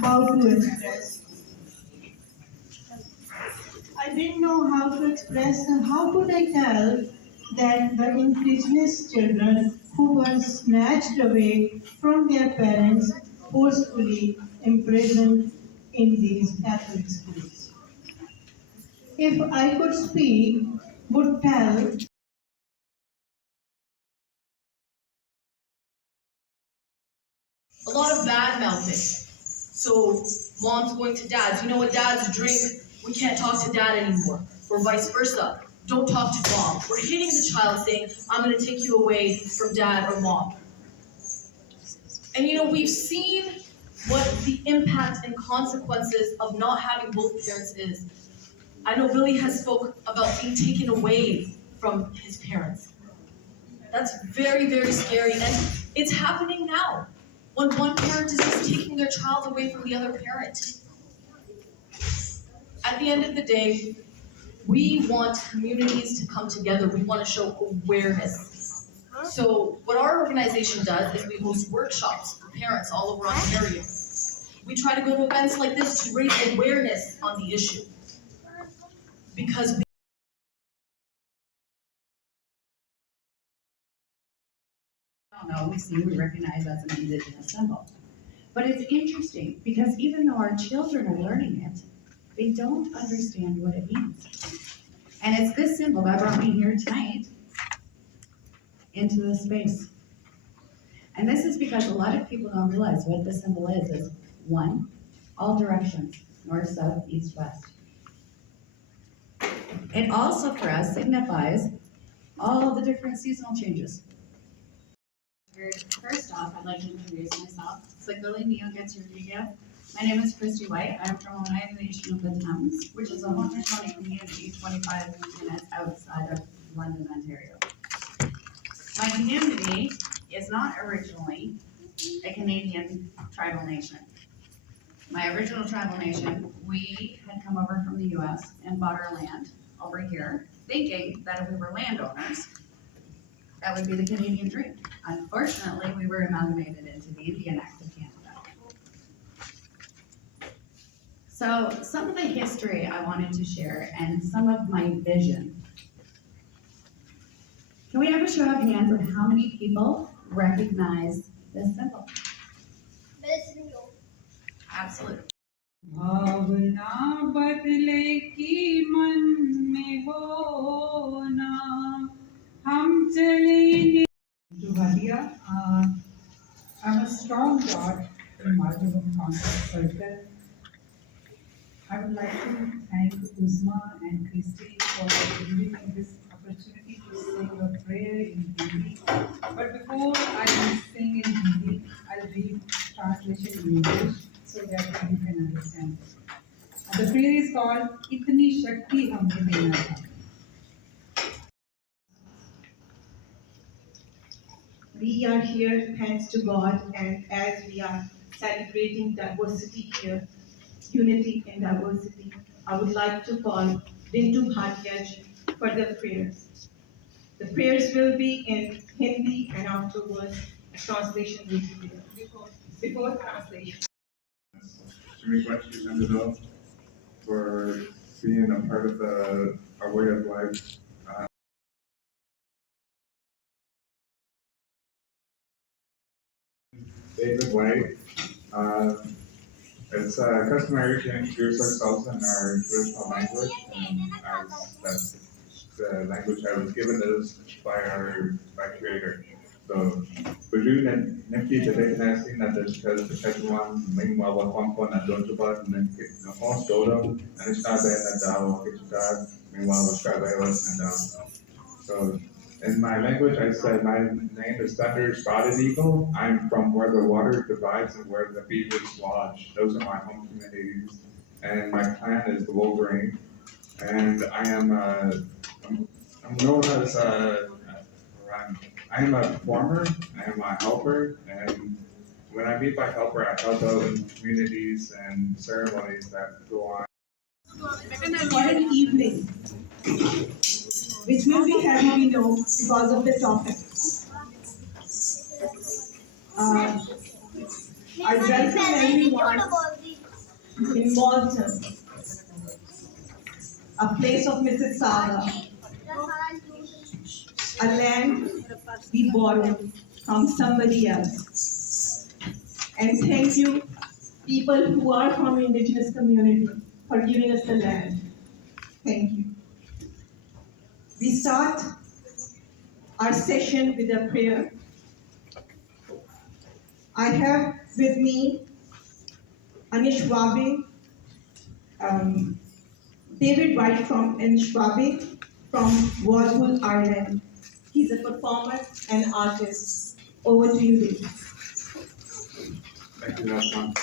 How to express. I didn't know how to express and how could I tell that the indigenous children who were snatched away from their parents forcefully imprisoned in these Catholic schools. If I could speak, would tell a lot of bad mouthing. So mom's going to dad's. You know what dads drink? We can't talk to dad anymore. Or vice versa. Don't talk to mom. We're hitting the child saying, I'm going to take you away from dad or mom. And you know, we've seen what the impact and consequences of not having both parents is. I know Billy has spoke about being taken away from his parents. That's very, very scary, and it's happening now. When one parent is just taking their child away from the other parent. At the end of the day, we want communities to come together. We want to show awareness. So what our organization does is we host workshops for parents all over Ontario. We try to go to events like this to raise awareness on the issue. Because we recognize that's an Indigenous symbol. But it's interesting because even though our children are learning it, they don't understand what it means. And it's this symbol that brought me here tonight into this space. And this is because a lot of people don't realize what this symbol is one, all directions, north, south, east, west. It also for us signifies all the different seasonal changes. First off, I'd like to introduce myself. Siglali Neo gets your video. My name is Christy White. I'm from Oneida Nation of the Thames, which is a Haudenosaunee community 25 minutes outside of London, Ontario. My community is not originally a Canadian tribal nation. My original tribal nation, we had come over from the US and bought our land over here, thinking that if we were landowners, that would be the Canadian dream. Unfortunately, we were amalgamated into the Indian Act of Canada. So some of the history I wanted to share and some of my vision. Can we have a show of hands of how many people recognize this symbol? Absolutely. भावना बदले की मन में हो ना हम चले to Hadia. I'm a strong God in Martyrdom Conference Circle. I would like to thank Uzma and Christy for giving me this opportunity to say a prayer in Hindi. But before I sing in Hindi, I'll read translation in English so that you can understand. The prayer is called Itni Shakti Humne Dena Tha. we are here thanks to God, and as we are celebrating diversity here, unity in diversity, I would like to call Bintu Bhatia ji for the prayers. The prayers will be in Hindi, and afterwards a translation will be there. Before translation. Shimmy Representative for being a part of our way of life. David White. Uh, it's customary to introduce ourselves in our traditional language, and as that's the language I was given is by Creator. So, Buju Nifty the Dekanasi na the second one, meanwhile one point at Donjaba and then the horse Dodom, and it's not there that Dao, it's God, meanwhile the Scribe and so in my language, I said my name is Thunder Spotted Eagle. I'm from where the water divides and where the beavers lodge. Those are my home communities. And my clan is the Wolverine. And I'm known as I am a performer. I am a helper. And when I mean by helper, I help out in communities and ceremonies that go on. For an evening, which will be heavy, we know, because of the topic. I welcome everyone in Malton, a place of Mississauga, a land we borrowed from somebody else. And thank you, people who are from Indigenous community, for giving us the land. Thank you. We start our session with a prayer. I have with me Anish Wabe, um, David White from Inshwabe from Walpole, Ireland. He's a performer and artist. Over to you, David. Thank you, Rashman.